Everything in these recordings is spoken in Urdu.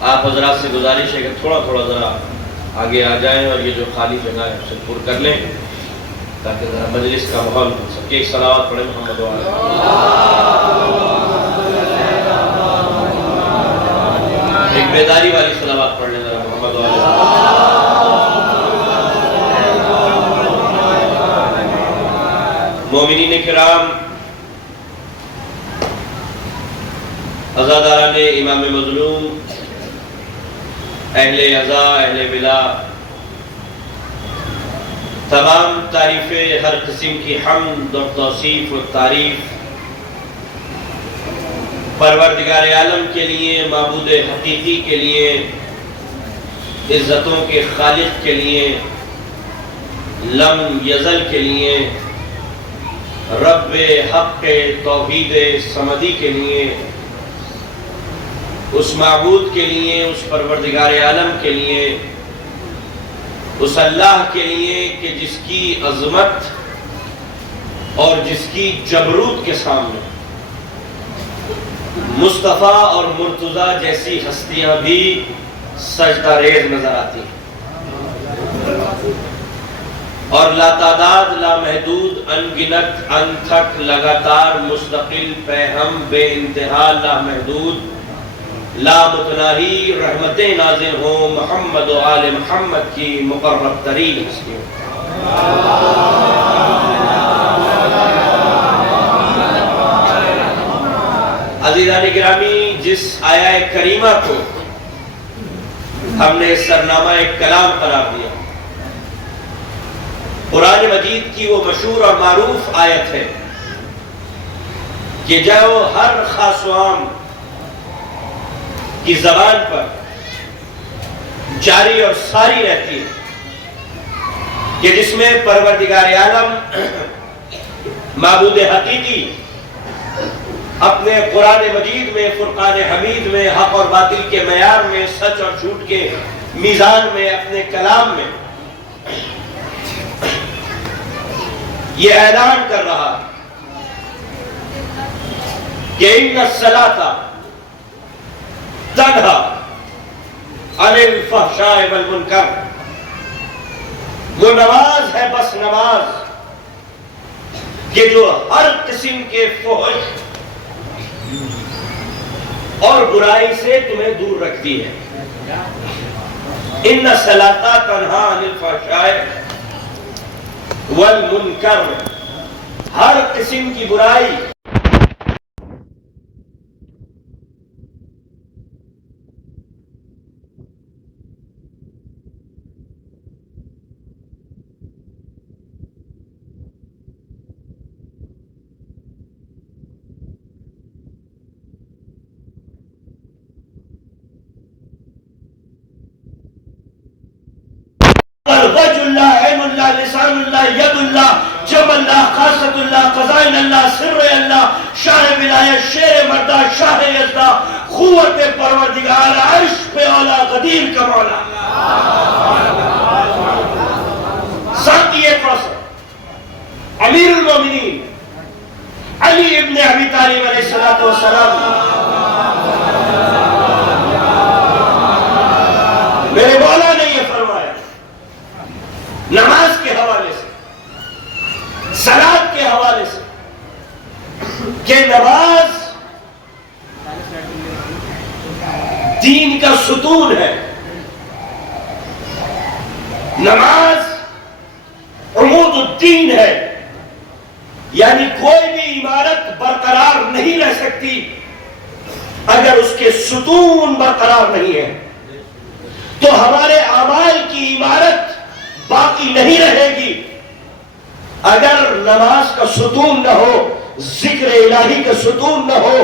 آپ حضرات سے گزارش ہے کہ تھوڑا تھوڑا ذرا آگے آ جائیں اور یہ جو خالی جگہ ہے اسے پر کر لیں تاکہ ذرا مجلس کا ماحول بن سکے. ایک صلوات پڑھیں محمد وعلیہ. ایک بیداری والی صلوات پڑھ لیں ذرا محمد وعلیہ. مومنین کرام، عزاداران امام مظلوم، اہل عزا، اہل بلا، تمام تعریفیں، ہر قسم کی حمد اور توصیف و تعریف پروردگار عالم کے لیے، معبود حقیقی کے لیے، عزتوں کے خالق کے لیے، لم یزل کے لیے، رب حق توحید صمدی کے لیے، اس معبود کے لیے، اس پروردگار عالم کے لیے، اس اللہ کے لیے کہ جس کی عظمت اور جس کی جبروت کے سامنے مصطفیٰ اور مرتضیٰ جیسی ہستیاں بھی سجدہ ریز نظر آتی ہیں، اور لا تعداد، لا محدود، انگنت، انتھک، لگاتار، مستقل، پیہم، بے انتہا، لا محدود، لا متناہی رحمتیں نازل ہوں محمد و آل محمد کی مقرب ترین ہستیوں. عزیزان گرامی، جس آیہ کریمہ کو ہم نے سرنامہ ایک کلام قرار دیا، قرآن مجید کی وہ مشہور اور معروف آیت ہے کہ جو ہر خاص و عام کی زبان پر جاری اور ساری رہتی ہے، کہ جس میں پروردگار عالم معبود حقیقی اپنے قرآن مجید میں، فرقان حمید میں، حق اور باطل کے معیار میں، سچ اور جھوٹ کے میزان میں، اپنے کلام میں یہ اعلان کر رہا کہ ان الصلاۃ تنہا عن الفحشاء والمنکر، وہ نماز ہے، بس نماز کہ جو ہر قسم کے فحش اور برائی سے تمہیں دور رکھتی ہے. ان الصلاۃ تنہا عن الفحشاء والمنکر، ہر قسم کی برائی وجہ اللہ، علم اللہ، لسان اللہ، ید اللہ، جم اللہ، خاصت اللہ، خزائن اللہ، سر اللہ، شاہ ولایت، شیر مردہ، شاہ یزدہ، قوت پروردگار، عرش پہ اولا، قدیر کا مولا، ساقی کوثر، امیر المومنین علی ابن ابی طالب علیہ السلام. میرے مولا نے یہ فرمایا نماز کے حوالے سے، صلاۃ کے حوالے سے، کہ نماز دین کا ستون ہے، نماز عمود الدین ہے، یعنی کوئی بھی عمارت برقرار نہیں رہ سکتی اگر اس کے ستون برقرار نہیں ہے. تو ہمارے اعمال کی عمارت باقی نہیں رہے گی اگر نماز کا ستون نہ ہو، ذکر الہی کا ستون نہ ہو.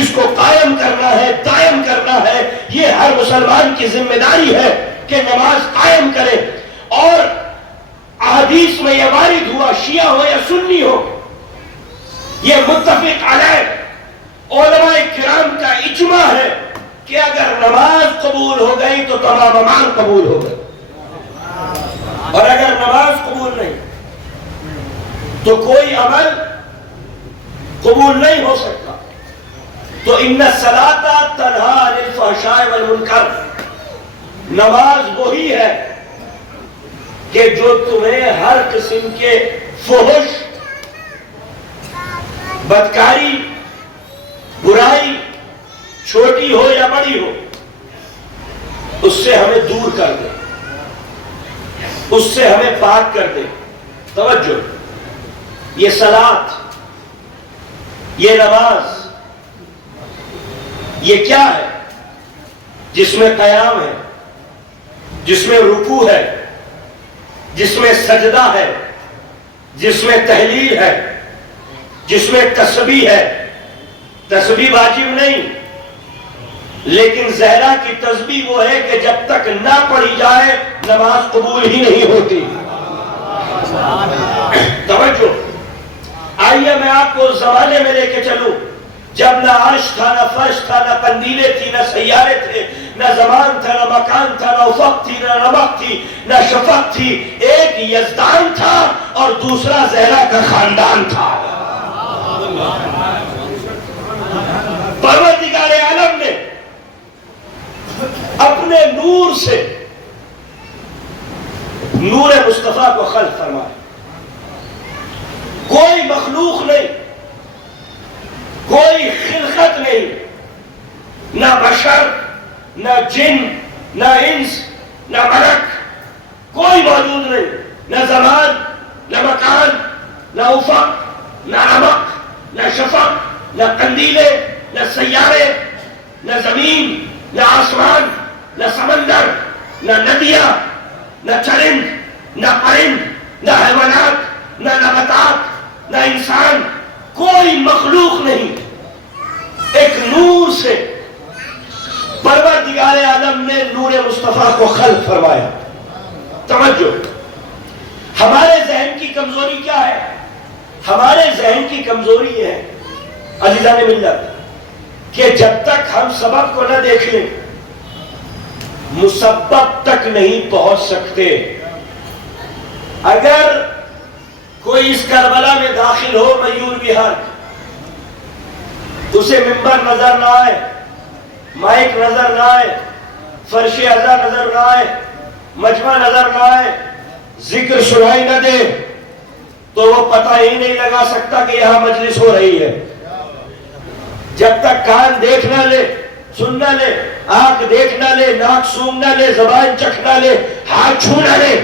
اس کو قائم کرنا ہے، دائم کرنا ہے. یہ ہر مسلمان کی ذمہ داری ہے کہ نماز قائم کرے. اور احادیث میں یہ وارد ہوا، شیعہ ہو یا سنی ہو، یہ متفق علیہ علماء کرام کا اجماع ہے کہ اگر نماز قبول ہو گئی تو تمام اعمال قبول ہو گئے، اور اگر نماز قبول نہیں تو کوئی عمل قبول نہیں ہو سکتا. تو ان الصلاۃ تنہی عن الفحشاء والمنکر، نماز وہی ہے کہ جو تمہیں ہر قسم کے فحش، بدکاری، برائی، چھوٹی ہو یا بڑی ہو، اس سے ہمیں دور کر دے، اس سے ہمیں پاک کر دے. توجہ، یہ صلاۃ، یہ نماز، یہ کیا ہے؟ جس میں قیام ہے، جس میں رکوع ہے، جس میں سجدہ ہے، جس میں تحلیل ہے، جس میں تسبیح ہے. تسبیح واجب نہیں، لیکن زہرا کی تسبیح وہ ہے کہ جب تک نہ پڑھی جائے نماز قبول ہی نہیں ہوتی. توجہ، آئیے میں آپ کو زمانے میں لے کے چلوں جب نہ عرش تھا، نہ فرش تھا، نہ قندیلیں تھی، نہ سیارے تھے، نہ زمان تھا، نہ مکان تھا، نہ افق تھی، نہ نمک تھی، نہ شفق تھی. ایک یزدان تھا اور دوسرا زہرا کا خاندان تھا. پروردگار عالم نے اپنے نور سے نور مصطفیٰ کو خلق فرمایا. کوئی مخلوق نہیں، کوئی خلقت نہیں، نہ بشر، نہ جن، نہ انس، نہ ملک، کوئی موجود نہیں. نہ زمان، نہ مکان، نہ افق، نہ نمک، نہ شفق، نہ قندیلیں، نہ سیارے، نہ زمین، نہ آسمان، نہ سمندر، نہ ندیاں، نہ چرند، نہ پرند، نہ حیوانات، نہ نباتات، نہ انسان، کوئی مخلوق نہیں. ایک نور سے پروردگار عالم نے نور مصطفیٰ کو خلق فرمایا. توجہ، ہمارے ذہن کی کمزوری کیا ہے؟ ہمارے ذہن کی کمزوری یہ ہے عزیزان ملت کہ جب تک ہم سبب کو نہ دیکھ لیں مسبب تک نہیں پہنچ سکتے. اگر کوئی اس کربلا میں داخل ہو میور بہار، اسے ممبر نظر نہ آئے، مائک نظر نہ آئے، فرش اعضا نظر نہ آئے، مجمع نظر نہ آئے، ذکر سنائی نہ دے، تو وہ پتہ ہی نہیں لگا سکتا کہ یہاں مجلس ہو رہی ہے. جب تک کان دیکھ نہ لے، سن نہ لے، آنکھ دیکھ نہ لے، ناک سونگ نہ لے، زبان چکھ نہ لے، ہاتھ چھو نہ لے،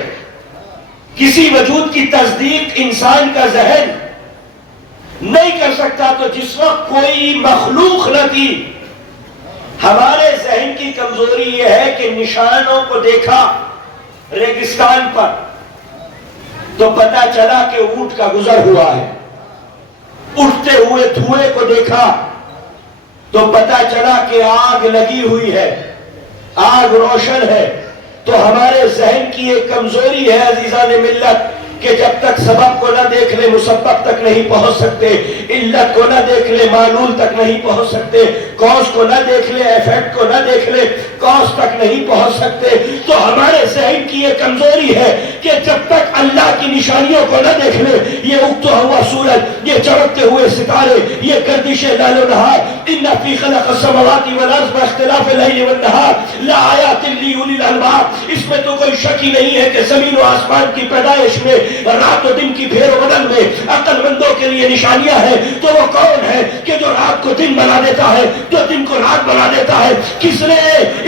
کسی وجود کی تصدیق انسان کا ذہن نہیں کر سکتا. تو جس وقت کوئی مخلوق نہ تھی، ہمارے ذہن کی کمزوری یہ ہے کہ نشانوں کو دیکھا ریگستان پر تو پتہ چلا کہ اونٹ کا گزر ہوا ہے. اٹھتے ہوئے دھوئے کو دیکھا تو پتہ چلا کہ آگ لگی ہوئی ہے، آگ روشن ہے. تو ہمارے ذہن کی ایک کمزوری ہے عزیزان ملت کہ جب تک سبب کو نہ دیکھ لے مسبب تک نہیں پہنچ سکتے، علت کو نہ دیکھ لے معلول تک نہیں پہنچ سکتے، کاز کو نہ دیکھ لے ایفیکٹ کو نہ دیکھ لے کاز تک نہیں پہنچ سکتے. تو ہمارے ذہن کی یہ کمزوری ہے کہ جب تک اللہ کی نشانیوں کو نہ دیکھ لے، یہ اگتا ہوا سورج، یہ چمکتے ہوئے ستارے، یہ گردش لیل و نہار، ان فی خلق السماوات والارض واختلاف اللیل والنہار لآیات لأولی الالباب، اس میں تو کوئی شک ہی نہیں ہے کہ زمین و آسمان کی پیدائش میں، رات و دن کی پھیر و بدل میں عقل مندوں کے لیے نشانیاں ہیں. تو وہ کون ہے کہ جو رات کو دن بنا دیتا ہے، جو دن کو رات بنا دیتا ہے؟ کس نے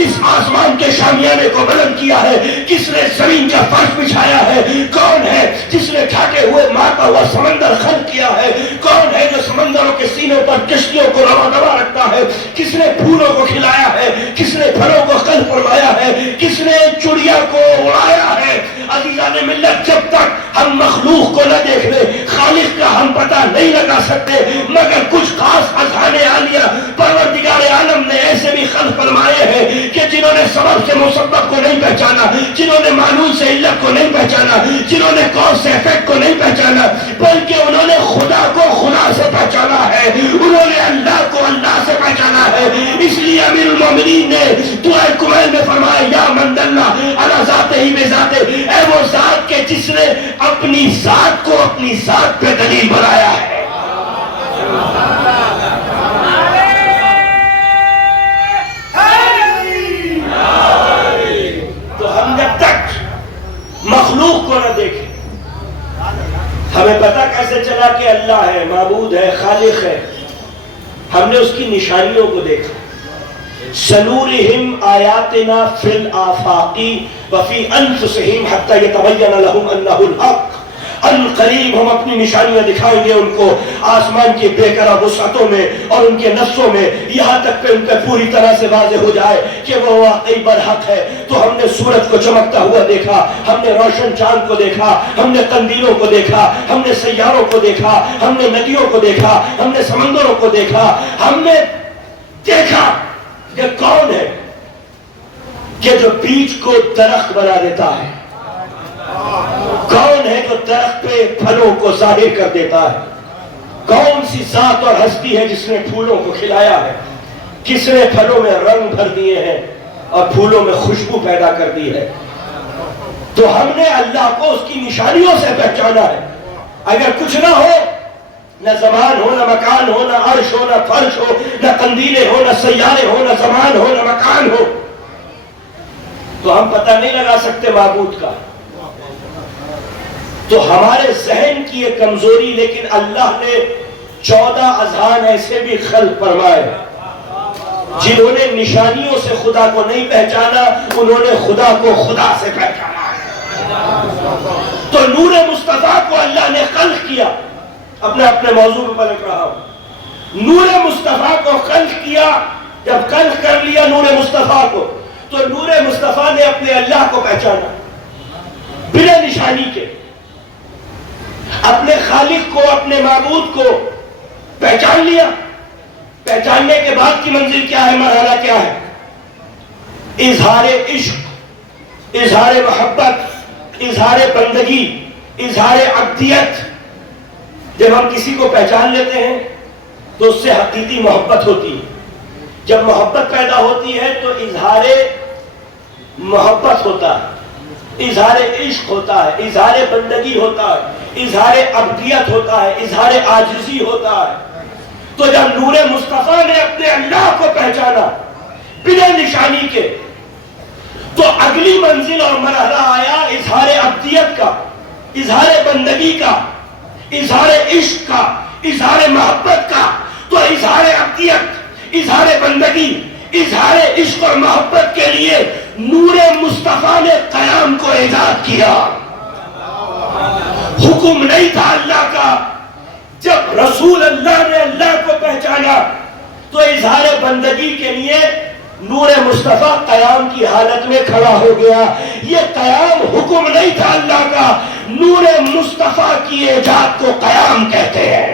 اس آسمان کے شامیانے کو بلند کیا ہے؟ کس نے زمین کا فرش بچھایا ہے؟ کون ہے جس نے ڈھکے ہوئے مارتا ہوا سمندر خلق کیا ہے؟ کون ہے جو سمندروں کے سینے پر کشتیوں کو روا دوا رکھتا ہے؟ کس نے پھولوں کو کھلایا ہے؟ کس نے پھلوں کو خلق فرمایا ہے؟ کس نے چڑیا کو اڑایا ہے؟ عزیزان ملت، جب تک ہم مخلوق کو نہ دیکھ لیں خالق کا ہم پتہ نہیں لگا سکتے. مگر کچھ خاص اذہان عالیہ پروردگار عالم نے ایسے بھی خلق فرمائے ہیں کہ جنہوں نے سبب سے مسبب کو نہیں پہچانا، جنہوں نے معلول سے علت کو نہیں پہچانا، جنہوں نے کاز سے ایفیکٹ کو نہیں پہچانا، بلکہ انہوں نے خدا کو خدا سے پہچانا ہے، انہوں نے اللہ کو اللہ سے پہچانا ہے. اس لیے امیر المومنین نے دعا کمیل میں فرمایا یا من دل علی ذاتہ بذاتہ، اے وہ ذات کے جس نے اپنی ذات کو اپنی ذات پہ دلیل بنایا ہے. تو ہم جب تک مخلوق کو نہ دیکھیں، ہمیں پتہ کیسے چلا کہ اللہ ہے، معبود ہے، خالق ہے؟ ہم نے اس کی نشانیوں کو دیکھا. سنورہم آیاتنا فی الآفاق وفی انفسہم حتی یتبین لہم انہ الحق. القریب ہم اپنی نشانیاں دکھائیں گے ان کو آسمان کی بے قرار وسعتوں میں اور ان کے نفسوں میں، یہاں تک کہ ان پہ پوری طرح سے واضح ہو جائے کہ وہ واقعی برحق ہے. تو ہم نے سورج کو چمکتا ہوا دیکھا، ہم نے روشن چاند کو دیکھا، ہم نے قندیلوں کو دیکھا، ہم نے سیاروں کو دیکھا، ہم نے ندیوں کو دیکھا، ہم نے سمندروں کو دیکھا. ہم نے دیکھا کہ کون ہے کہ جو بیج کو درخت بنا دیتا ہے، کون ہے جو درخت پہ پھلوں کو ظاہر کر دیتا ہے، کون سی ذات اور ہستی ہے جس نے پھولوں کو کھلایا ہے، کس نے پھلوں میں رنگ بھر دیے ہیں اور پھولوں میں خوشبو پیدا کر دی ہے. تو ہم نے اللہ کو اس کی نشانیوں سے پہچانا ہے. اگر کچھ نہ ہو، نہ زمان ہو، نہ مکان ہو، نہ عرش ہو، نہ فرش ہو، نہ قندیلے ہو، نہ سیارے ہو، نہ زمان ہو، نہ مکان ہو، تو ہم پتہ نہیں لگا سکتے معبود کا. تو ہمارے ذہن کی یہ کمزوری، لیکن اللہ نے 14 اذہان ایسے بھی خلق فرمائے جنہوں نے نشانیوں سے خدا کو نہیں پہچانا، انہوں نے خدا کو خدا سے پہچانا ہے. تو نور مصطفیٰ کو اللہ نے خلق کیا. اپنے موضوع پہ پلٹ رہا ہوں. نور مصطفیٰ کو خلق کیا. جب خلق کر لیا نور مصطفیٰ کو، تو نور مصطفیٰ نے اپنے اللہ کو پہچانا بلا نشانی کے. اپنے خالق کو، اپنے معبود کو پہچان لیا. پہچاننے کے بعد کی منزل کیا ہے، مرحلہ کیا ہے؟ اظہار عشق، اظہار محبت، اظہار بندگی، اظہار عبدیت. جب ہم کسی کو پہچان لیتے ہیں تو اس سے حقیقی محبت ہوتی ہے. جب محبت پیدا ہوتی ہے تو اظہار محبت ہوتا ہے، اظہار عشق ہوتا ہے، اظہار بندگی ہوتا ہے، اظہار عبدیت ہوتا ہے، اظہار عاجزی ہوتا ہے. تو جب نور مصطفیٰ نے اپنے اللہ کو پہچانا بنا نشانی کے، تو اگلی منزل اور مرحلہ آیا اظہار عبدیت کا، اظہار بندگی کا، اظہار عشق کا، اظہار محبت کا. تو اظہار عبدیت، اظہار بندگی، اظہار عشق اور محبت کے لیے نور مصطفیٰ نے قیام کو ایجاد کیا. حکم نہیں تھا اللہ کا. جب رسول اللہ نے اللہ کو پہچانا تو اظہار بندگی کے لیے نور مصطفیٰ قیام کی حالت میں کھڑا ہو گیا. یہ قیام حکم نہیں تھا اللہ کا. نور مصطفیٰ کی ایجاد کو قیام کہتے ہیں.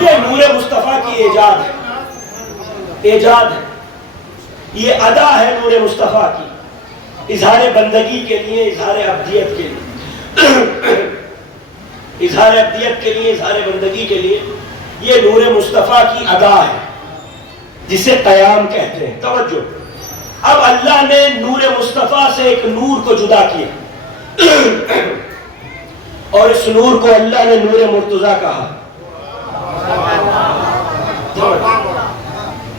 یہ نور مصطفیٰ کی ایجاد ہے، ایجاد ہے. یہ ادا ہے نور مصطفیٰ کی، اظہار بندگی کے لیے، اظہار عبدیت کے لیے، اظہار عبدیت کے لیے، اظہار بندگی کے لیے. یہ نور مصطفیٰ کی ادا ہے جسے قیام کہتے ہیں. توجہ، اب اللہ نے نور مصطفیٰ سے ایک نور کو جدا کیا اور اس نور کو اللہ نے نور مرتضیٰ کہا.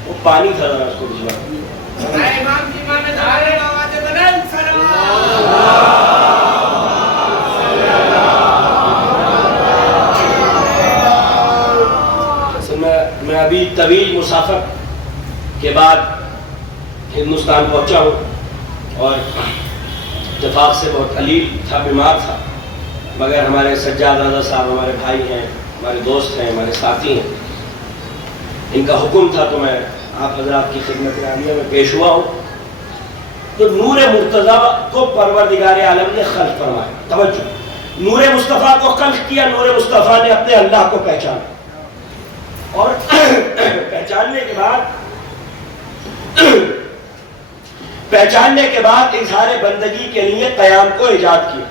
وہ پانی تھا، ذرا اس کو بجھوا. میں ابھی طویل مسافت کے بعد ہندوستان پہنچا ہوں اور اتفاق سے بہت علیل تھا، بیمار تھا، مگر ہمارے سجاد رضا صاحب ہمارے بھائی ہیں، ہمارے دوست ہیں، ہمارے ساتھی ہیں، ان کا حکم تھا تو میں آپ حضرات کی خدمت عالیہ میں پیش ہوا ہوں. تو نور مرتضیٰ کو پروردگار عالم نے خلق فرمایا. توجہ، نور مصطفیٰ کو خلق کیا. نور مصطفیٰ نے اپنے اللہ کو پہچانا اور پہچاننے کے بعد اظہار بندگی کے لیے قیام کو ایجاد کیا.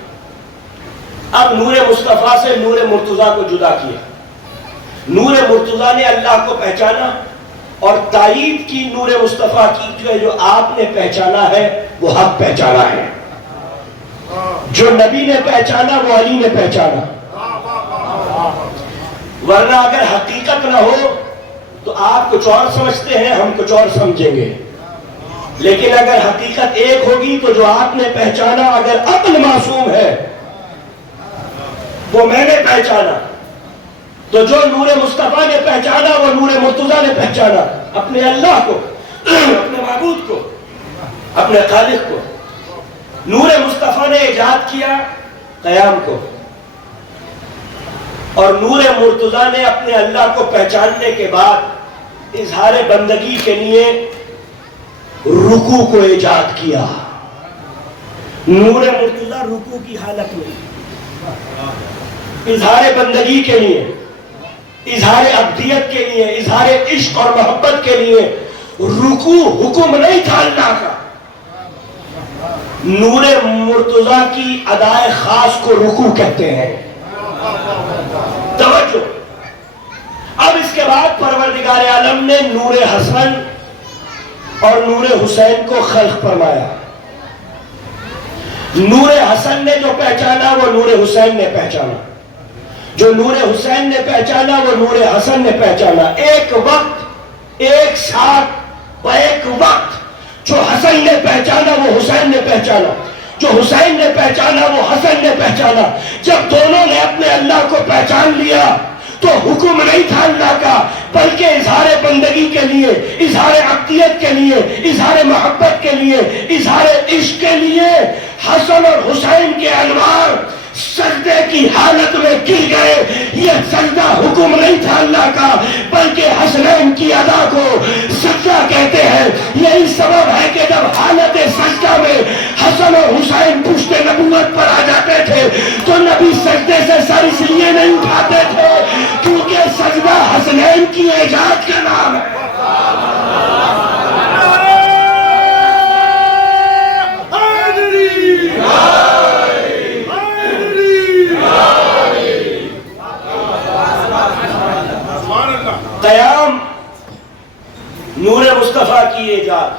اب نور مصطفیٰ سے نور مرتضیٰ کو جدا کیا. نور مرتضیٰ نے اللہ کو پہچانا اور تائید کی نور مصطفیٰ کی، جو آپ نے پہچانا ہے وہ حق پہچانا ہے. جو نبی نے پہچانا وہ علی نے پہچانا. ورنہ اگر حقیقت نہ ہو تو آپ کچھ اور سمجھتے ہیں، ہم کچھ اور سمجھیں گے، لیکن اگر حقیقت ایک ہوگی تو جو آپ نے پہچانا، اگر عقل معصوم ہے وہ میں نے پہچانا، تو جو نور مصطفیٰ نے پہچانا وہ نور مرتضیٰ نے پہچانا، اپنے اللہ کو، اپنے معبود کو، اپنے خالق کو۔ نور مصطفیٰ نے ایجاد کیا قیام کو، اور نور مرتضیٰ نے اپنے اللہ کو پہچاننے کے بعد اظہار بندگی کے لیے رکوع کو ایجاد کیا۔ نور مرتضیٰ رکوع کی حالت میں اظہار بندگی کے لیے، اظہار عبدیت کے لیے، اظہار عشق اور محبت کے لیے رکوع حکم نہیں تھا اللہ کا۔ نور مرتضیٰ کی ادائے خاص کو رکوع کہتے ہیں۔ توجہ، اب اس کے بعد پروردگار عالم نے نور حسن اور نور حسین کو خلق فرمایا۔ نور حسن نے جو پہچانا وہ نور حسین نے پہچانا، جو نور حسین نے پہچانا وہ نور حسن نے پہچانا۔ ایک وقت، ایک ساتھ، ایک وقت جو حسن نے پہچانا وہ حسین نے پہچانا، جو حسین نے پہچانا وہ حسن نے پہچانا۔ جب دونوں نے اپنے اللہ کو پہچان لیا تو حکم نہیں تھا اللہ کا، بلکہ اظہار بندگی کے لیے، اظہار عقیدت کے لیے، اظہار محبت کے لیے، اظہار عشق کے لیے حسن اور حسین کے انوار سجدے کی حالت میں گر گئے۔ یہ سجدہ حکم نہیں تھا اللہ کا، بلکہ حسنین کی ادا کو سجدہ کہتے ہیں۔ یہی سبب ہے کہ جب حالت سجدہ میں حسن اور حسین پشت نبوت پر آ جاتے تھے تو نبی سجدے سے سر اس لیے نہیں اٹھاتے تھے کیونکہ سجدہ حسنین کی ایجاد کا نام ہے۔ قیام نور مصطفیٰ کی ایجاد،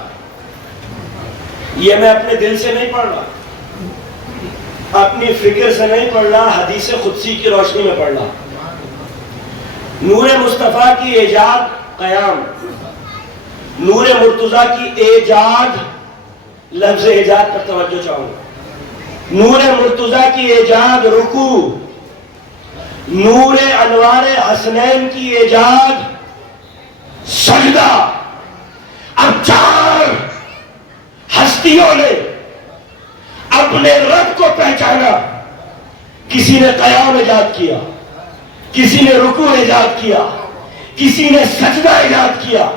یہ میں اپنے دل سے نہیں پڑھ رہا، اپنی فکر سے نہیں پڑھ رہا، حدیث قدسی کی روشنی میں پڑھ رہا۔ نور مصطفیٰ کی ایجاد قیام، نور مرتضیٰ کی ایجاد، لفظ ایجاد پر توجہ چاہوں گا۔ نور مرتضیٰ کی ایجاد رکوع، نور انوار حسنین کی ایجاد سجدہ۔ اب چار ہستیوں نے اپنے رب کو پہچانا، کسی نے قیام ایجاد کیا، کسی نے رکوع ایجاد کیا، کسی نے سجدہ ایجاد کیا۔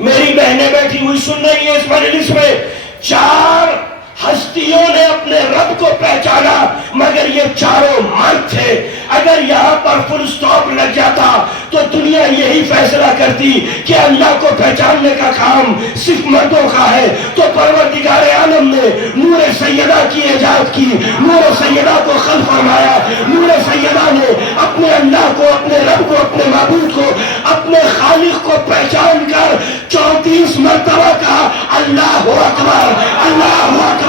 میری بہنیں بیٹھی ہوئی سن رہی ہیں اس مجلس میں، چار ہستیوں نے اپنے رب کو پہچانا، مگر یہ چاروں مرد تھے۔ اگر یہاں پر فل سٹاپ لگ جاتا تو دنیا یہی فیصلہ کرتی کہ اللہ کو پہچاننے کا کام صرف مردوں کا ہے، تو پروردگار عالم نے نور سیدہ کی ایجاد کی، نور سیدہ کو خلق فرمایا۔ نور سیدہ نے اپنے اللہ کو، اپنے رب کو، اپنے معبود کو، اپنے خالق کو پہچان کر 34 مرتبہ کہا اللہ اکبر، اللہ اکبر،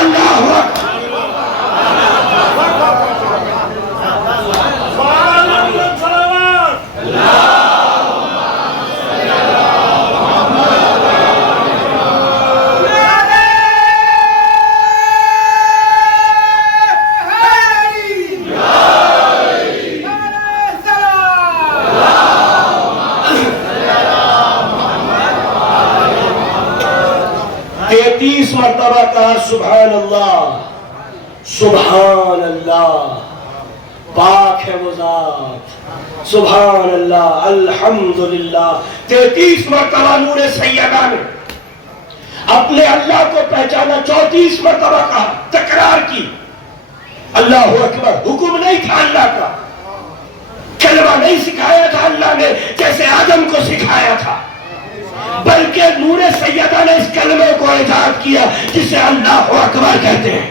اللہ اکبر۔ مرتبہ کہا سبحان اللہ، سبحان اللہ، پاک ہے وہ ذات، سبحان اللہ، الحمدللہ۔ 33 مرتبہ نور سیدہ نے اپنے اللہ کو پہچانا، 34 مرتبہ کہا، تکرار کی اللہ اکبر۔ حکم نہیں تھا اللہ کا، کلمہ نہیں سکھایا تھا اللہ نے جیسے آدم کو سکھایا تھا، بلکہ نور سیدہ نے اس کلمے کو ایجاد کیا جسے اللہ اکبر کہتے ہیں۔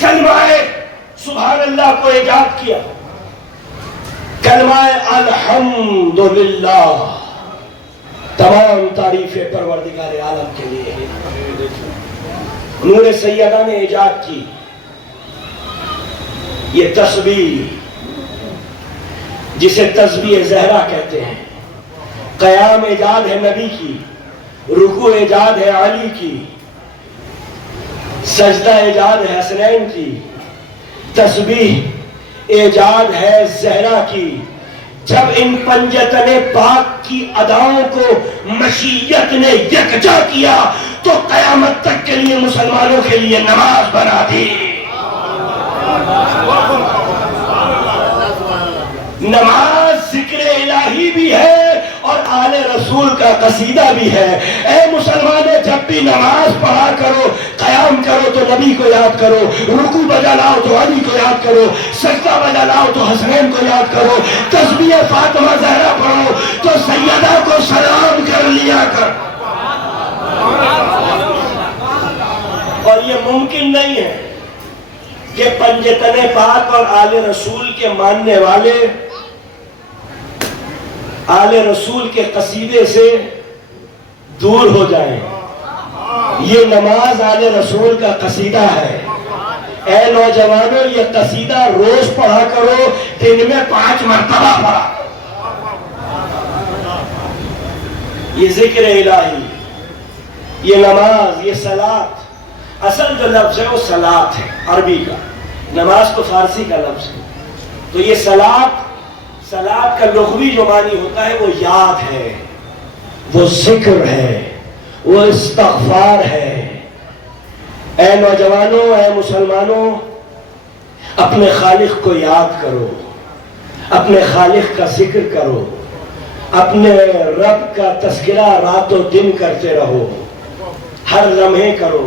کلمہ سبحان اللہ کو ایجاد کیا، کلمہ الحمدللہ، تمام تعریفیں پروردگار عالم کے لیے۔ نور سیدہ نے ایجاد کی یہ تسبیح، جسے تسبیح زہرا کہتے ہیں. قیام ایجاد ہے نبی کی، رکوع ایجاد ہے علی کی، سجدہ ایجاد ہے حسنین کی، تسبیح ایجاد ہے زہرا کی. جب ان پنجتن پاک کی اداؤں کو مشیت نے یکجا کیا تو قیامت تک کے لیے مسلمانوں کے لیے نماز بنا دی. نماز ذکر الہی بھی ہے اور آل رسول کا قصیدہ بھی ہے. اے مسلمانوں، جب بھی نماز پڑھا کرو، قیام کرو تو نبی کو یاد کرو، رکوع بجا لاؤ تو علی کو یاد کرو، سجدہ بجا لاؤ تو حسنین کو یاد کرو، تسبیح فاطمہ زہرا پڑھو تو سیدہ کو سلام کر لیا کر. اور یہ ممکن نہیں ہے کہ پنجتن پاک اور آل رسول کے ماننے والے آل رسول کے قصیدے سے دور ہو جائیں. یہ نماز آل رسول کا قصیدہ ہے. اے نوجوانوں، یہ قصیدہ روز پڑھا کرو، دن میں 5 مرتبہ پڑھا. یہ ذکر الہی، یہ نماز، یہ صلاۃ. اصل جو لفظ ہے وہ صلاۃ ہے عربی کا، نماز تو فارسی کا لفظ ہے. تو یہ صلاۃ کا لغوی جو معنی ہوتا ہے وہ یاد ہے، وہ ذکر ہے، وہ استغفار ہے. اے نوجوانوں، اے مسلمانوں، اپنے خالق کو یاد کرو، اپنے خالق کا ذکر کرو، اپنے رب کا تذکرہ رات و دن کرتے رہو، ہر لمحے کرو.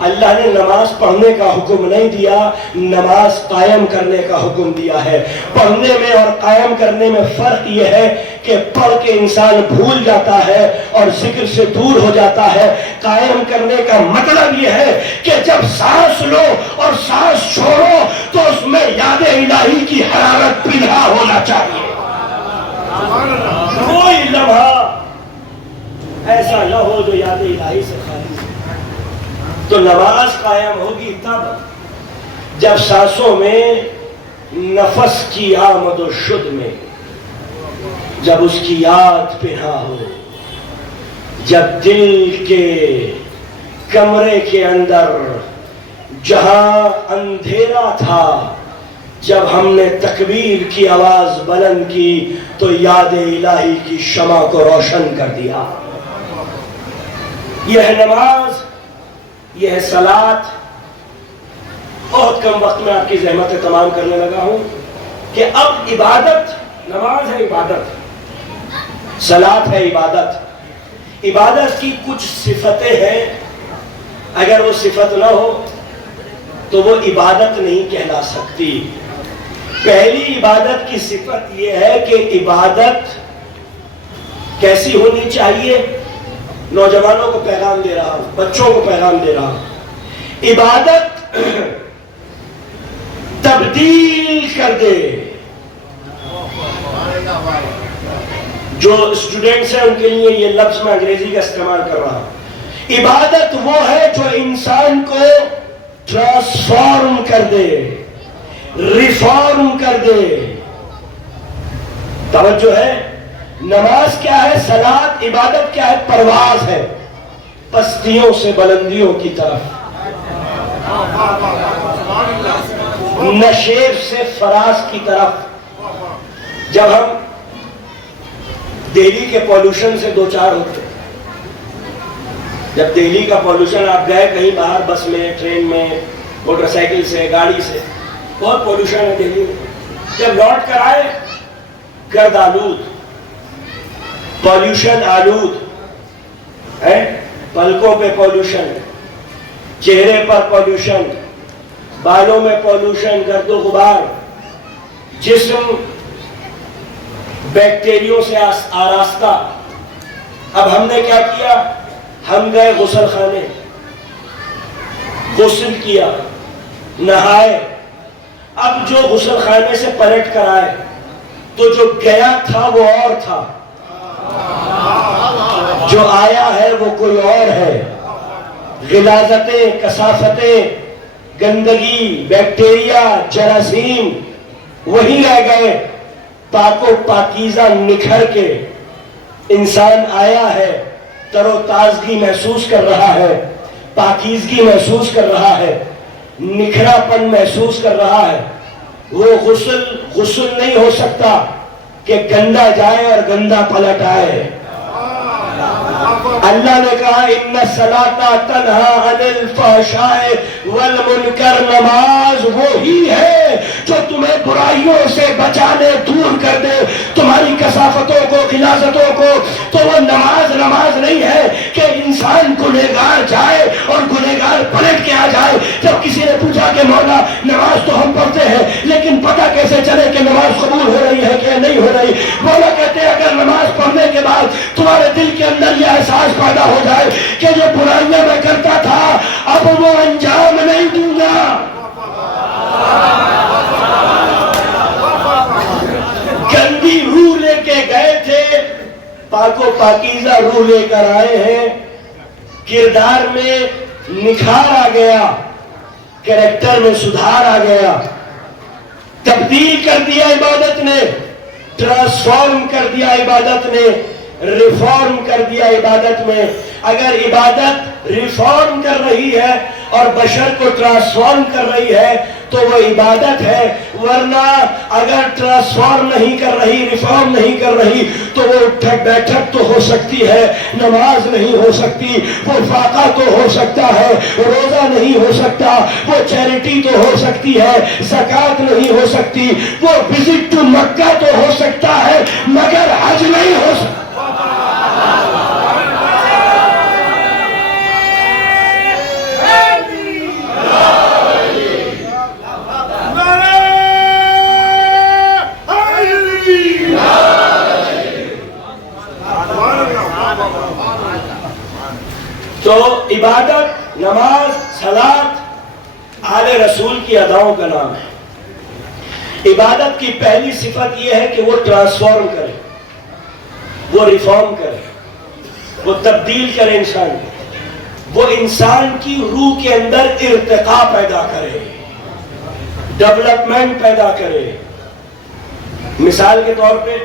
اللہ نے نماز پڑھنے کا حکم نہیں دیا، نماز قائم کرنے کا حکم دیا ہے. پڑھنے میں اور قائم کرنے میں فرق یہ ہے کہ پڑھ کے انسان بھول جاتا ہے اور ذکر سے دور ہو جاتا ہے. قائم کرنے کا مطلب یہ ہے کہ جب سانس لو اور سانس چھوڑو تو اس میں یاد الہی کی حرارت پیدا ہونا چاہیے. کوئی لمحہ ایسا نہ ہو جو یاد الہی سے خالی. تو نماز قائم ہوگی تب جب سانسوں میں نفس کی آمد و شد میں جب اس کی یاد پنہا ہو، جب دل کے کمرے کے اندر جہاں اندھیرا تھا، جب ہم نے تکبیر کی آواز بلند کی تو یاد الہی کی شمع کو روشن کر دیا. یہ ہے نماز، یہ ہے صلاۃ. بہت کم وقت میں آپ کی زحمتیں تمام کرنے لگا ہوں کہ اب عبادت، نماز ہے عبادت، صلاۃ ہے عبادت. عبادت کی کچھ صفتیں ہیں، اگر وہ صفت نہ ہو تو وہ عبادت نہیں کہلا سکتی. پہلی عبادت کی صفت یہ ہے کہ عبادت کیسی ہونی چاہیے. نوجوانوں کو پیغام دے رہا ہوں، بچوں کو پیغام دے رہا ہوں. عبادت تبدیل کر دے. جو اسٹوڈنٹس ہیں ان کے لیے یہ لفظ میں انگریزی کا استعمال کر رہا ہوں. عبادت وہ ہے جو انسان کو ٹرانسفارم کر دے، ریفارم کر دے. توجہ ہے. نماز کیا ہے؟ صلاۃ عبادت کیا ہے؟ پرواز ہے پستیوں سے بلندیوں کی طرف، نشیب سے فراز کی طرف. جب ہم دہلی کے پولوشن سے دو چار ہوتے، جب دہلی کا پولوشن، آپ گئے کہیں باہر بس میں، ٹرین میں، موٹر سائیکل سے، گاڑی سے، بہت پولوشن ہے دہلی میں. جب لوٹ کر آئے گرد آلود، پولوشن آلود ہے، پلکوں پہ پولوشن، چہرے پر پولوشن، بالوں میں پولوشن، گرد و غبار، جسم بیکٹیریوں سے آراستہ. اب ہم نے کیا کیا؟ ہم گئے غسل خانے، غسل کیا، نہائے. اب جو غسل خانے سے پلٹ کر آئے تو جو گیا تھا وہ اور تھا، جو آیا ہے وہ کوئی اور ہے. غلاظتیں، کثافتیں، گندگی، بیکٹیریا، جراثیم وہی رہ گئے. پاک و پاکیزہ نکھر کے انسان آیا ہے، تر و تازگی محسوس کر رہا ہے، پاکیزگی محسوس کر رہا ہے، نکھرا پن محسوس کر رہا ہے، وہ غسل نہیں ہو سکتا کہ گندا جائے اور گندا پلٹ آئے۔ اللہ نے کہا ان الصلاۃ تنہی عن الفحشاء والمنکر، نماز وہی ہے جو تمہیں برائیوں سے بچانے، دور کر دے، تمہاری کثافتوں کو، غلاظتوں کو۔ تو وہ نماز نہیں ہے کہ انسان گنہگار جائے اور گنہگار پلٹ کے آ جائے۔ جب کسی نے پوچھا کہ مولا نماز تو ہم پڑھتے ہیں لیکن پتہ کیسے چلے کہ نماز قبول ہو رہی ہے کہ نہیں ہو رہی؟ مولا کہتے ہیں اگر نماز پڑھنے کے بعد تمہارے دل کے اندر یہ احساس پیدا ہو جائے کہ جو برائیاں میں کرتا تھا اب وہ انجام نہیں دوں گا، گندی روح لے کے گئے تھے، پاک و پاکیزہ روح لے کر آئے ہیں، کردار میں نکھار آ گیا، کریکٹر میں سدھار آ گیا، تبدیل کر دیا عبادت نے، ٹرانسفارم کر دیا عبادت نے، ریفارم کر دیا عبادت میں۔ اگر عبادت ریفارم کر رہی ہے اور بشر کو ٹرانسفارم کر رہی ہے تو وہ عبادت ہے، ورنہ اگر ٹرانسفارم نہیں کر رہی، ریفارم نہیں کر رہی تو وہ اٹھک بیٹھک تو ہو سکتی ہے، نماز نہیں ہو سکتی، وہ فاقہ تو ہو سکتا ہے، روزہ نہیں ہو سکتا، وہ چیریٹی تو ہو سکتی ہے، زکوٰۃ نہیں ہو سکتی، وہ وزٹ ٹو مکہ تو ہو سکتا ہے مگر حج نہیں ہو سکتا۔ تو عبادت، نماز، صلاۃ آل رسول کی اداؤں کا نام ہے۔ عبادت کی پہلی صفت یہ ہے کہ وہ ٹرانسفارم کرے، وہ ریفارم کرے، وہ تبدیل کرے انسان کو، وہ انسان کی روح کے اندر ارتقاء پیدا کرے، ڈیولپمنٹ پیدا کرے۔ مثال کے طور پہ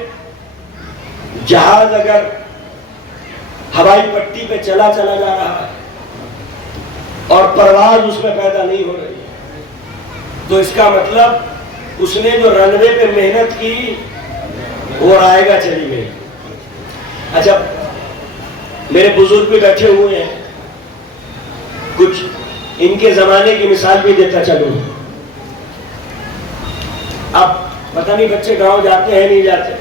جہاز اگر ہوائی پٹی پہ چلا جا رہا ہے اور پرواز اس میں پیدا نہیں ہو رہی ہے تو اس کا مطلب اس نے جو رن وے پہ محنت کی وہ رائے گا چلی گئی۔ اچھا میرے بزرگ بھی بیٹھے ہوئے ہیں، کچھ ان کے زمانے کی مثال بھی دیتا چلوں۔ اب پتہ نہیں بچے گاؤں جاتے ہیں نہیں جاتے،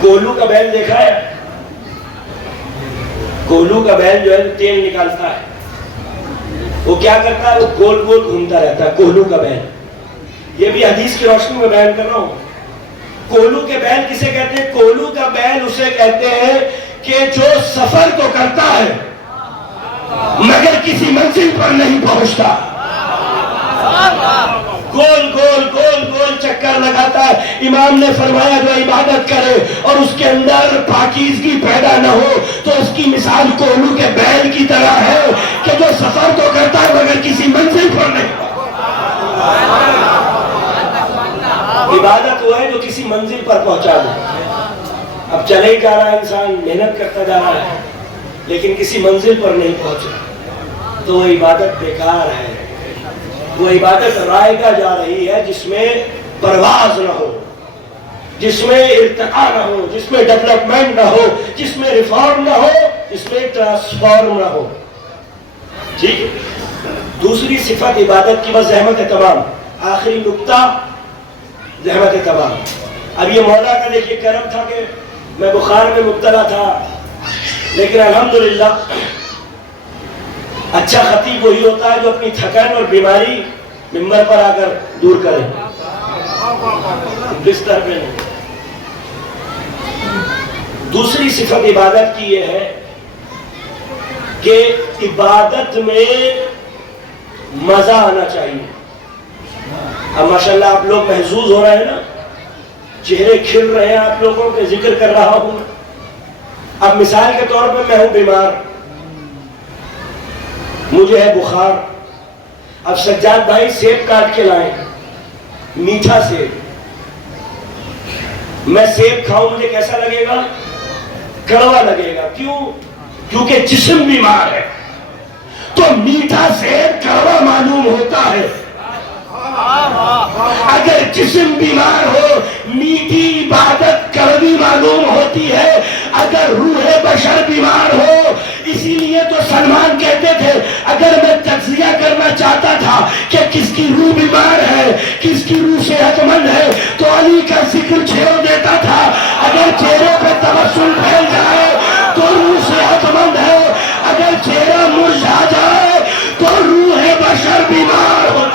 کولو کا بیل دیکھا ہے؟ کولو کا بیل جو ہے تیل نکالتا ہے، وہ کیا کرتا ہے؟ وہ گول گول گھومتا رہتا ہے، کولو کا بیل۔ یہ بھی حدیث کی روشنی میں بیان کر رہا ہوں۔ کولو کے بیل کسے کہتے ہیں؟ کولو کا بیل اسے کہتے ہیں کہ جو سفر تو کرتا ہے مگر کسی منزل پر نہیں پہنچتا، گول گول گول گول چکر لگاتا ہے۔ امام نے فرمایا جو عبادت کرے اور اس کے اندر پاکیزگی پیدا نہ ہو تو اس کی مثال کولو کے بیل کی طرح ہے کہ جو سفر تو کرتا ہے مگر کسی منزل پر نہیں۔ عبادت وہ ہے جو کسی منزل پر پہنچا دے۔ اب چلے جا رہا ہے انسان، محنت کرتا جا رہا ہے لیکن کسی منزل پر نہیں پہنچا تو وہ عبادت بیکار ہے۔ وہ عبادت رائے گاہ جا رہی ہے جس میں پرواز نہ ہو، جس میں ارتقاء نہ ہو، جس میں ڈیولپمنٹ نہ ہو، جس میں ریفارم نہ ہو، جس میں ٹرانسفارم نہ ہو۔ ٹھیک ہے؟ دوسری صفت عبادت کی بس زحمت تمام۔ آخری نقطہ زحمت تمام۔ اب یہ مولا کا دیکھیے کرم تھا کہ میں بخار میں مبتلا تھا لیکن الحمدللہ اچھا خطیب وہی ہوتا ہے جو اپنی تھکن اور بیماری ممبر پر آ کر دور کرے، بستر پہ نہیں۔ دوسری صفت عبادت کی یہ ہے کہ عبادت میں مزہ آنا چاہیے۔ اب ماشاءاللہ آپ لوگ محظوظ ہو رہے ہیں نا، چہرے کھل رہے ہیں آپ لوگوں کے، ذکر کر رہا ہوں۔ اب مثال کے طور پہ میں ہوں بیمار، مجھے ہے بخار، اب سجاد بھائی سیب کاٹ کے لائیں، میٹھا سیب، میں سیب کھاؤں مجھے کیسا لگے گا؟ کڑوا لگے گا. کیوں؟ کیونکہ جسم بیمار ہے. تو میٹھا سیب کڑوا معلوم ہوتا ہے. اگر جسم بیمار ہو میٹھی عبادت کڑوی معلوم ہوتی ہے. اگر روح بشر بیمار ہو، اسی لیے تو سلمان کہتے تھے اگر میں تجزیہ کرنا چاہتا تھا کہ کس کی روح بیمار ہے کس کی روح صحت مند ہے تو علی کا ذکر چھوڑ دیتا تھا. اگر چہرے پہ تبسم پھیل جائے تو روح صحت مند ہے، اگر چہرہ مرجھا جائے تو روح بشر بیمار ہو.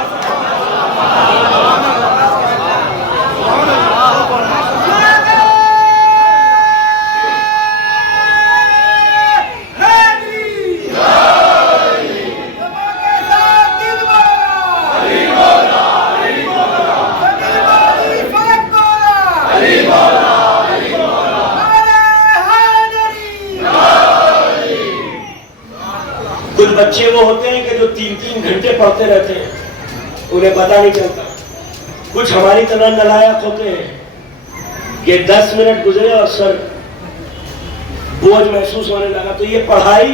کچھ بچے وہ ہوتے ہیں کہ جو 3 گھنٹے پڑھتے رہتے ہیں، انہیں پتہ نہیں چلتا. کچھ ہماری طرح نالائق ہوتے ہیں کہ 10 منٹ گزرے اور سر بوجھ محسوس ہونے لگا. تو یہ پڑھائی،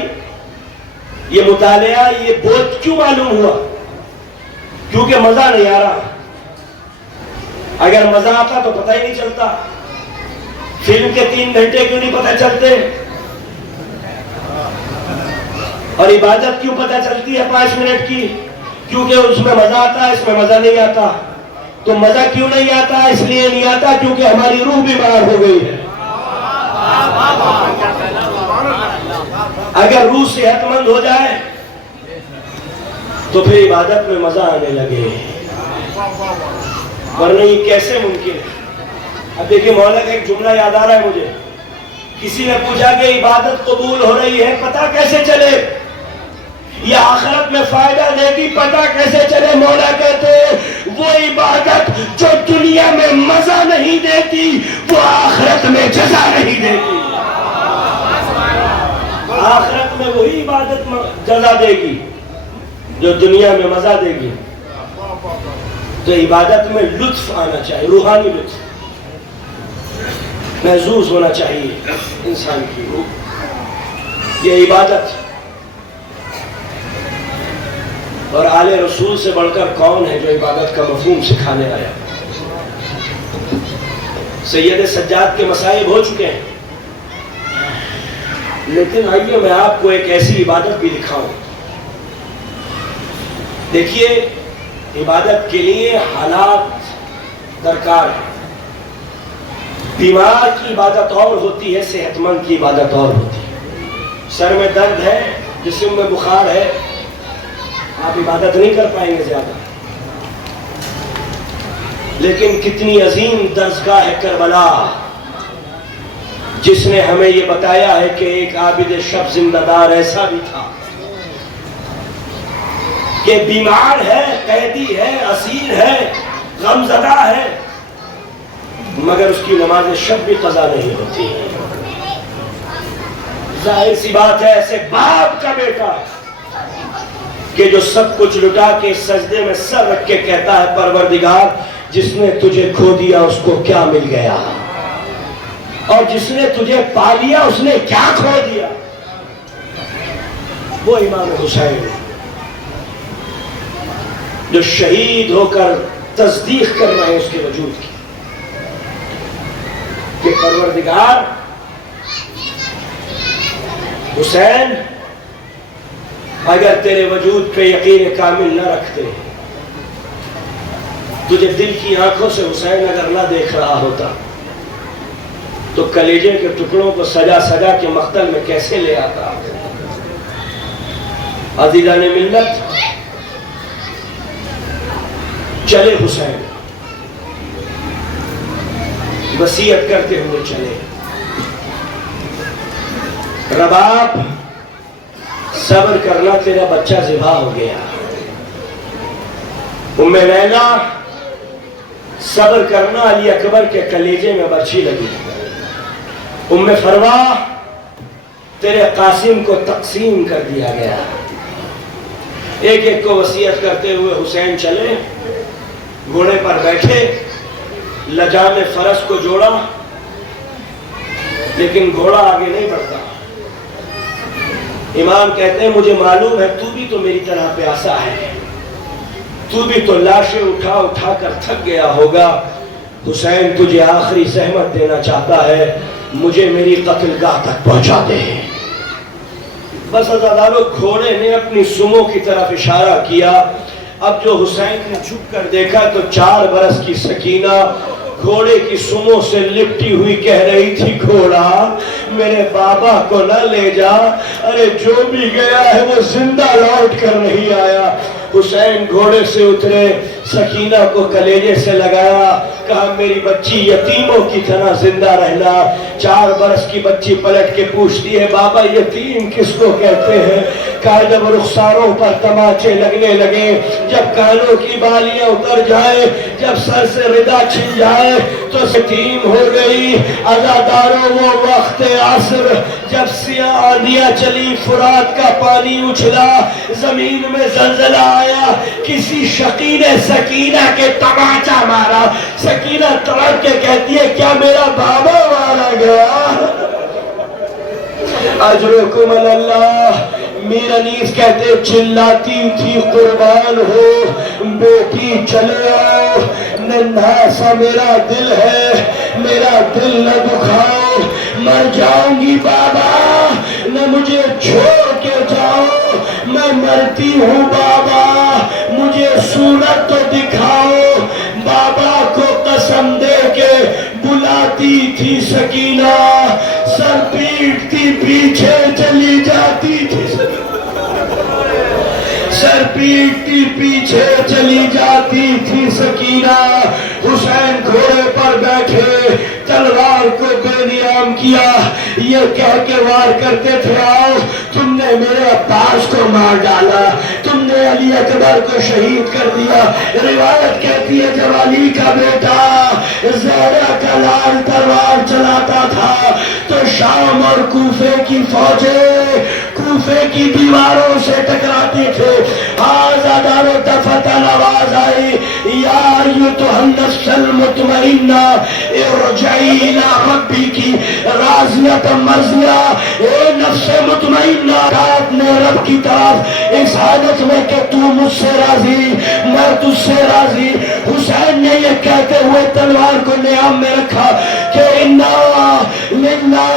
یہ مطالعہ، یہ بوجھ کیوں معلوم ہوا؟ کیونکہ مزہ نہیں آ رہا. اگر مزہ آتا تو پتہ ہی نہیں چلتا. فلم کے 3 گھنٹے کیوں نہیں پتہ چلتے؟ اور عبادت کیوں پتہ چلتی ہے 5 منٹ کی؟ کیونکہ اس میں مزہ آتا ہے، اس میں مزہ نہیں آتا. تو مزہ کیوں نہیں آتا؟ اس لیے نہیں آتا کیونکہ ہماری روح بیمار ہو گئی ہے. اگر روح صحت مند ہو جائے تو پھر عبادت میں مزہ آنے لگے، ورنہ یہ کیسے ممکن ہے؟ اب دیکھیں مولا کا ایک جملہ یاد آ رہا ہے مجھے. کسی نے پوچھا کہ عبادت قبول ہو رہی ہے پتہ کیسے چلے؟ یہ آخرت میں فائدہ دے گی پتہ کیسے چلے؟ مولا کہتے وہ عبادت جو دنیا میں مزہ نہیں دیتی وہ آخرت میں جزا نہیں دیتی. آخرت میں وہی عبادت جزا دے گی جو دنیا میں مزہ دے گی. تو عبادت میں لطف آنا چاہیے، روحانی لطف محسوس ہونا چاہیے انسان کی روح. یہ عبادت. اور آل رسول سے بڑھ کر کون ہے جو عبادت کا مفہوم سکھانے آیا؟ سید سجاد کے مصائب ہو چکے ہیں، لیکن آئیے میں آپ کو ایک ایسی عبادت بھی دکھاؤں. دیکھیے عبادت کے لیے حالات درکار ہیں. بیمار کی عبادت اور ہوتی ہے، صحت مند کی عبادت اور ہوتی ہے. سر میں درد ہے، جسم میں بخار ہے، آپ عبادت نہیں کر پائیں گے زیادہ. لیکن کتنی عظیم درسگاہ ہے کربلا، جس نے ہمیں یہ بتایا ہے کہ ایک عابد شب زندہ دار ایسا بھی تھا کہ بیمار ہے، قیدی ہے، اسیر ہے، غمزدہ ہے، مگر اس کی نماز شب بھی قضا نہیں ہوتی. ظاہر سی بات ہے ایسے باپ کا بیٹا کہ جو سب کچھ لٹا کے سجدے میں سر رکھ کے کہتا ہے پروردگار جس نے تجھے کھو دیا اس کو کیا مل گیا، اور جس نے تجھے پا لیا اس نے کیا کھو دیا. وہ امام حسین جو شہید ہو کر تصدیق کر رہے ہیں اس کے وجود کی کہ پروردگار حسین اگر تیرے وجود پہ یقین کامل نہ رکھتے، تجھے دل کی آنکھوں سے حسین اگر نہ دیکھ رہا ہوتا تو کلیجے کے ٹکڑوں کو سجا سجا کے مقتل میں کیسے لے آتا. عزیزان ملت چلے حسین وصیت کرتے ہوئے چلے. رباب صبر کرنا تیرا بچہ ذبح ہو گیا. ام لیلا صبر کرنا علی اکبر کے کلیجے میں برچھی لگی. ام فروا تیرے قاسم کو تقسیم کر دیا گیا. ایک ایک کو وصیت کرتے ہوئے حسین چلے، گھوڑے پر بیٹھے، لجام فرس کو جوڑا، لیکن گھوڑا آگے نہیں بڑھتا۔ امام کہتے ہیں مجھے معلوم ہے تو بھی تو میری طرح پیاسا ہے، تو بھی تو لاشیں اٹھا اٹھا کر تھک گیا ہوگا، حسین تجھے آخری زحمت دینا چاہتا ہے، مجھے میری قتل گاہ تک پہنچا دے۔ بس عزادارو گھوڑے نے اپنی سموں کی طرف اشارہ کیا۔ اب جو حسین نے جھک کر دیکھا تو 4 برس کی سکینہ گھوڑے کی سموں سے لپٹی ہوئی کہہ رہی تھی گھوڑا میرے بابا کو نہ لے جا، ارے جو بھی گیا ہے وہ زندہ لوٹ کر نہیں آیا۔ حسین گھوڑے سے اترے، سکینہ کو کلیجے سے لگایا، کہا میری بچی یتیموں کی طرح زندہ رہنا۔ 4 برس کی بچی پلٹ کے پوچھتی ہے بابا یتیم کس کو کہتے ہیں؟ کہا جب رخساروں پر تماچے لگنے لگے، جب کانوں کی بالیاں اتر جائے، جب سر سے ردا چھن جائے تو یتیم ہو گئی۔ عزاداروں وہ وقت عصر جب سیاہ آندیاں چلی، فرات کا پانی اچھلا، زمین میں زلزلہ آیا، کسی شقی نے سکینہ کے تماچا مارا۔ سکینہ تڑپ کے کہتی ہے کیا میرا بابا مارا گیا؟ اجرکم اللہ۔ میر انیس کہتے چلاتی تھی قربان ہو بیٹی چلے آؤ، ننھا سا میرا دل ہے، میرا دل نہ دکھاؤ، مر جاؤں گی بابا نہ مجھے چھوڑ کے جاؤ، میں مرتی ہوں بابا مجھے صورت تو دکھاؤ۔ بابا کو قسم دے کے بلاتی تھی سکینہ، سر پیٹتی پیچھے چلی جاتی تھی، سر پیٹتی پیچھے چلی جاتی تھی سکینہ۔ حسین گھوڑے پر بیٹھے تلوار کو بے نیام کیا، یہ کہہ کے وار کرتے تھے آؤ تم نے میرے عباس کو مار ڈالا، تم نے علی اکبر کو شہید کر دیا۔ روایت کہتی ہے جب علی کا بیٹا زہرا کا لال تلوار چلاتا تھا تو شام اور کوفے کی فوجیں کوفے کی دیواروں سے ٹکراتی تھے۔ آزادار و دفتن آواز آئی یا ایتھا النفس المطمئنہ ارجعی الی ربی کی راضیۃ مرضیہ، اے نفس مطمئنہ اپنے رب کی طرف اس حالت میں کہ تو مجھ سے راضی میں تجھ سے راضی۔ حسین نے یہ کہتے ہوئے تلوار کو نیام میں رکھا کہ انا للہ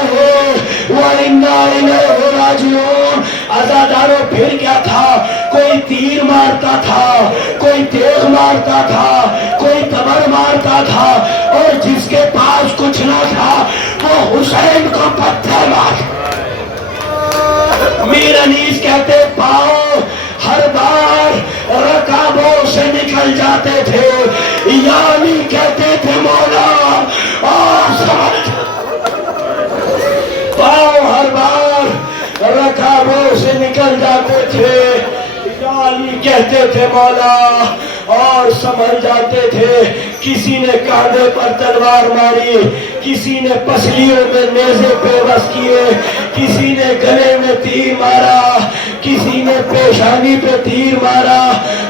و انا الیہ راجعون۔ عزاداروں پھر کیا تھا؟ کوئی تیر مارتا تھا، کوئی تیغ مارتا تھا، کوئی تبر مارتا تھا، اور جس کے پاس کچھ نہ تھا وہ حسین کو پتھر مارتا۔ میر انیس کہتے پاؤں ہر بار رکابوں سے نکل جاتے تھے، یعنی کہتے تھے مولا اور سمجھ، پاؤں ہر بار رکابوں سے نکل جاتے تھے، یعنی کہتے تھے مولا اور سمجھ جاتے تھے۔ کسی نے کاندھے پر تلوار ماری، کسی نے پسلیوں میں نیزے پہ بس کیے، کسی نے گلے میں تیر مارا، کسی نے پیشانی پہ تیر مارا۔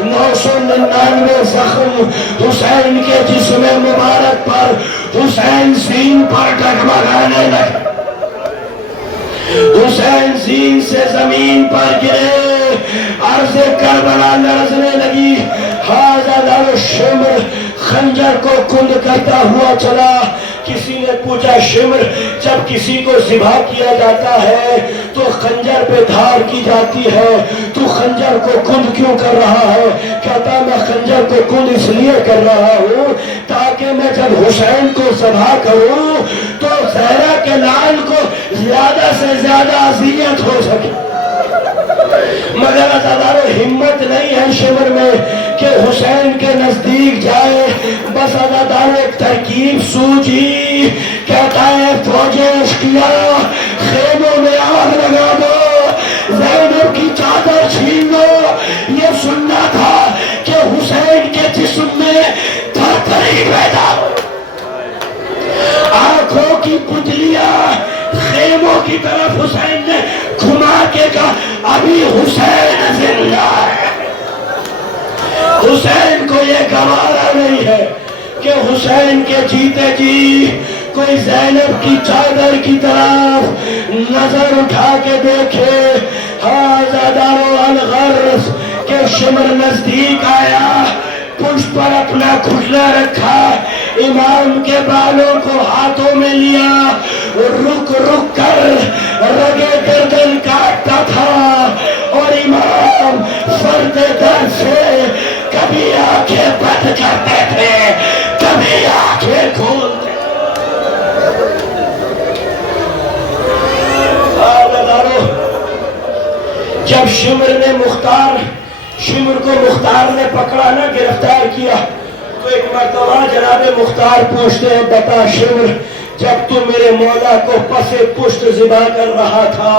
999 زخم حسین کے جسم مبارک پر، حسین زین پر ڈگمگانے لگے، حسین زین سے زمین پر گرے، عرض کربلا لرزنے لگی۔ ہاذا شمر خنجر کو کند کرتا ہوا چلا۔ کسی نے پوچھا شمر جب کسی کو ذبح کیا جاتا ہے تو خنجر پہ دھار کی جاتی ہے، تو خنجر کو کند کیوں کر رہا ہے؟ کہتا میں خنجر کو کند اس لیے کر رہا ہوں تاکہ میں جب حسین کو ذبح کروں تو زہرا کے لال کو زیادہ سے زیادہ اذیت ہو سکے۔ مگر عزادارو ہمت نہیں ہے شمر میں کہ حسین کے نزدیک جائے۔ بس عزادارو ایک ترکیب سوچی، کہتا ہے فوجیں اشقیاء خیموں میں آگ لگا دو، زینب کی چادر چھین لو۔ یہ سننا تھا کہ حسین کے جسم میں تھرتھری پیدا ہو، آنکھوں کی پتلیاں خیموں کی طرف حسین نے گھما کے کہا ابھی حسین زندہ ہے۔ حسین کو یہ گوارا نہیں ہے کہ حسین کے جیتے جی کوئی کوئی زینب کی چادر کی طرف نظر اٹھا کے دیکھے. ھذا دار الغرس کہ شمر نزدیک آیا, پشت پر اپنا گھٹنا رکھا, امام کے بالوں کو ہاتھوں میں لیا, رک رک کر رگے گردن کاٹتا تھا, اور امام فرد درد سے کبھی آنکھیں بند کرتے تھے, کبھی آنکھیں کھولتے. جب شمر کو مختار نے پکڑا نہ, گرفتار کیا, تو ایک مرتبہ جناب مختار پوچھتے ہیں, بتا شمر, جب تو میرے مولا کو پس پشت ذبح کر رہا تھا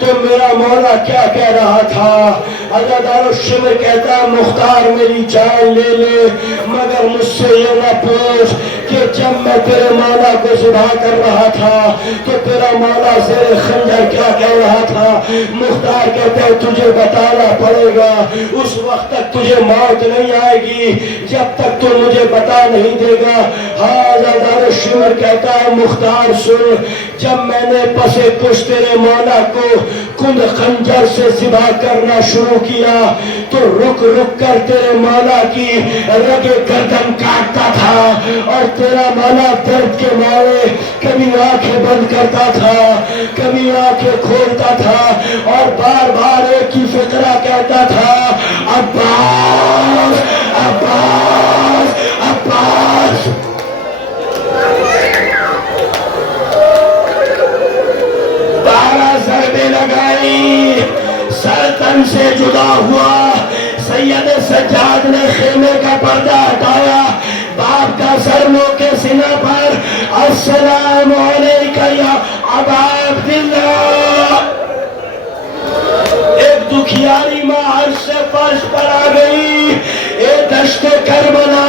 تو میرا مولا کیا کہہ رہا تھا؟ عزادار الشمر کہتا, مختار میری جان لے لے مگر مجھ سے یہ نہ پوچھ کہ جب میں تیرے مولا کو ذبح کر رہا تھا تو تیرا مولا زیر خنجر کیا کہہ رہا تھا. مختار کہتا ہے, تجھے بتانا پڑے گا, اس وقت تک تجھے موت نہیں آئے گی جب تک تو مجھے بتا نہیں دے گا. عزادار الشمر کہتا ہے, مختار سن, جب میں نے پسے پشت تیرے مولا کو کند خنجر سے ذبح کرنا شروع کیا تو رک رک کر تیرے مولا کی رگے گردن کاٹتا تھا, اور تیرا مولا درد کے مارے کبھی آنکھیں بند کرتا تھا, کبھی آنکھیں کھولتا تھا, اور بار بار ایک ہی فقرہ کہتا تھا, عباس عباس عباس. ضربے لگائی, سر تن سے جدا ہوا. سید سجاد نے خیمے کا پردہ ہٹایا, باپ کا سر مو کے سینہ پر, السلام علیکہ یا ابا عبداللہ. ایک دکھیاری ماں عرش سے فرش پر آ گئی, اے دشت کربلا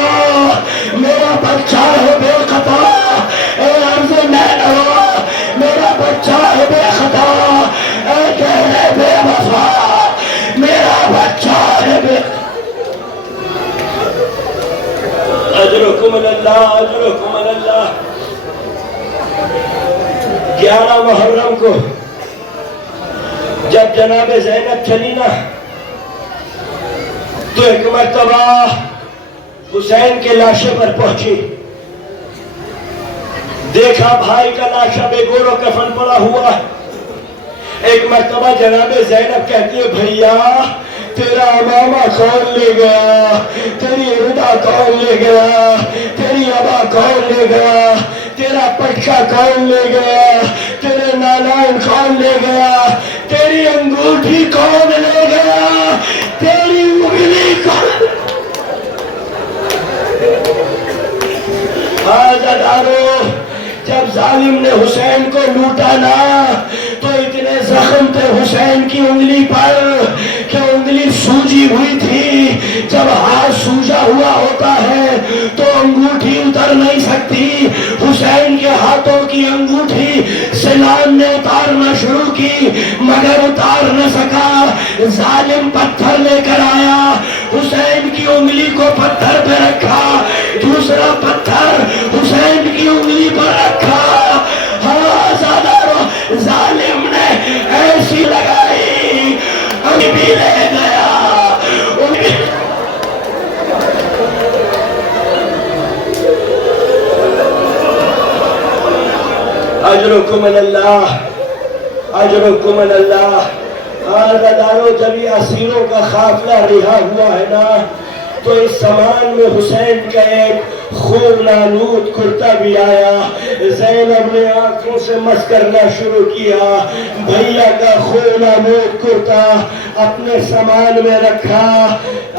میرا بچہ ہے بے خطا, اے عرض نینوا میرا بچہ ہے بے خطا, اے گہرے بے وفا میرا بچہ ہے بے خطا. اجرکم اللہ اجرکم اللہ. 11 محرم کو جب جناب زینب چلی نا تو ایک مرتبہ حسین کے لاشے پر پہنچی, دیکھا بھائی کا لاشا بے گور و کفن پڑا ہوا. ایک مرتبہ جناب زینب کہتی ہے, بھیا تیرا امامہ کون لے گیا, تیری ردا کون لے گیا, تیری ابا کون لے گیا, تیرا پٹکا کون لے گیا, تیرے نانائن کون لے گیا, تیری انگوٹھی کون لے گیا, تیری انگلی کون. عزادارو, جب ظالم نے حسین کو لوٹا نا تو اتنے زخم تھے حسین کی انگلی پر کہ انگلی سوجی ہوئی تھی. جب ہاتھ سوجا ہوا ہوتا ہے تو انگوٹھی اتر نہیں سکتی. حسین کے ہاتھوں کی انگوٹھی سنان نے اتارنا شروع کی مگر اتار نہ سکا. ظالم پتھر لے کر آیا, حسین کی انگلی کو پتھر پہ رکھا, دوسرا پتھر حسین کی انگلی پر رکھا. ظالم نے ایسی لگائی بھی رہ گیا. اجرکم اللہ اجرکم اللہ. عزادارو, جب یہ اسیروں کا قافلہ رہا ہوا ہے نا تو اس زمان میں حسین کا ایک خون آلود کرتا بھی آیا. زینب نے آنکھوں سے مس کرنا شروع کیا, بھیا کا خون آلود کرتا اپنے سامان میں رکھا.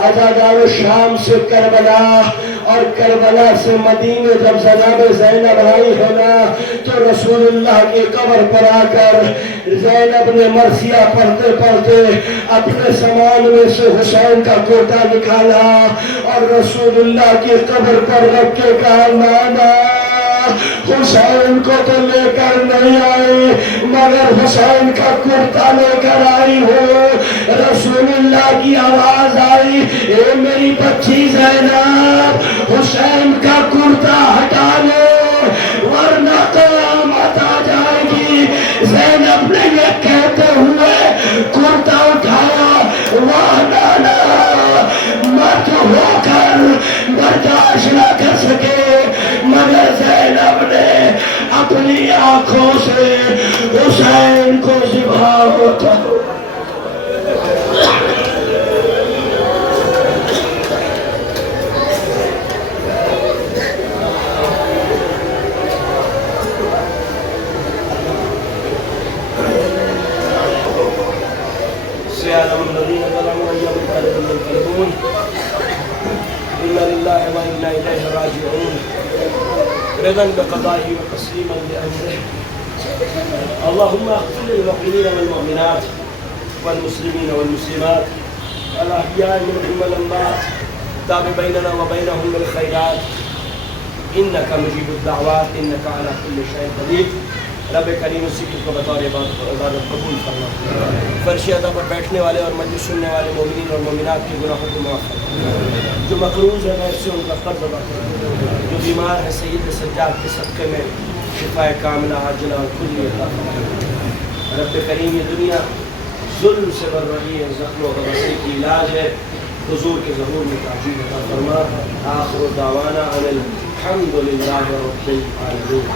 عزادارو, شام سے کربلا اور کربلا سے مدینے جب جناب زینب آئی ہے نا تو رسول اللہ کی قبر پر آ کر زینب نے مرثیہ پڑھتے پڑھتے اپنے سامان میں سے حسین کا کوٹا نکالا اور رسول اللہ کی قبر پر رکھ کے کہا, نانا حسین کو تو لے کر نہیں آئی مگر حسین کا کرتا لے کر آئی ہو. رسول اللہ کی آواز آئی, اے میری بچی زینب, حسین کا کرتا ہٹا لو ورنہ زینب نے یہ کہتے ہوئے کرتا اٹھایا، واہ نانا مرد ہو کر برداشت نہ کر سکے، مگر زینب نے اپنی آنکھوں سے حسین کو ذبح ہوتا سيعلم الذين ظلموا أي منقلب ينقلبون إنا لله وإنا إليه راجعون رضا بقضائه وتسليما لأمره. اللهم اغفر للمؤمنين والمؤمنات والمسلمين والمسلمات الأحياء منهم والأموات، تاب بيننا وبينهم بالخيرات إنك مجيب الدعوات إنك على كل شيء قدير. رب کریم اسی کو بطور عبادت قبول فرما، فرش ادا پر بیٹھنے والے اور مجلس سننے والے مومنین اور مومنات کے گناہوں کو معاف فرما، جو مقروض ہیں اس سے ان کا قرض ادا کرنا، جو بیمار ہیں سید سجاد کے صدقے میں شفاء کاملہ عاجلہ اور کلی عطا فرما۔ رب کریم یہ دنیا ظلم سے بھر رہی ہے، زخم و غصے کی علاج ہے، حضور کے ظہور میں تعجیل عطا فرما۔ آخر دعوانا ان الحمد للہ رب العالمین۔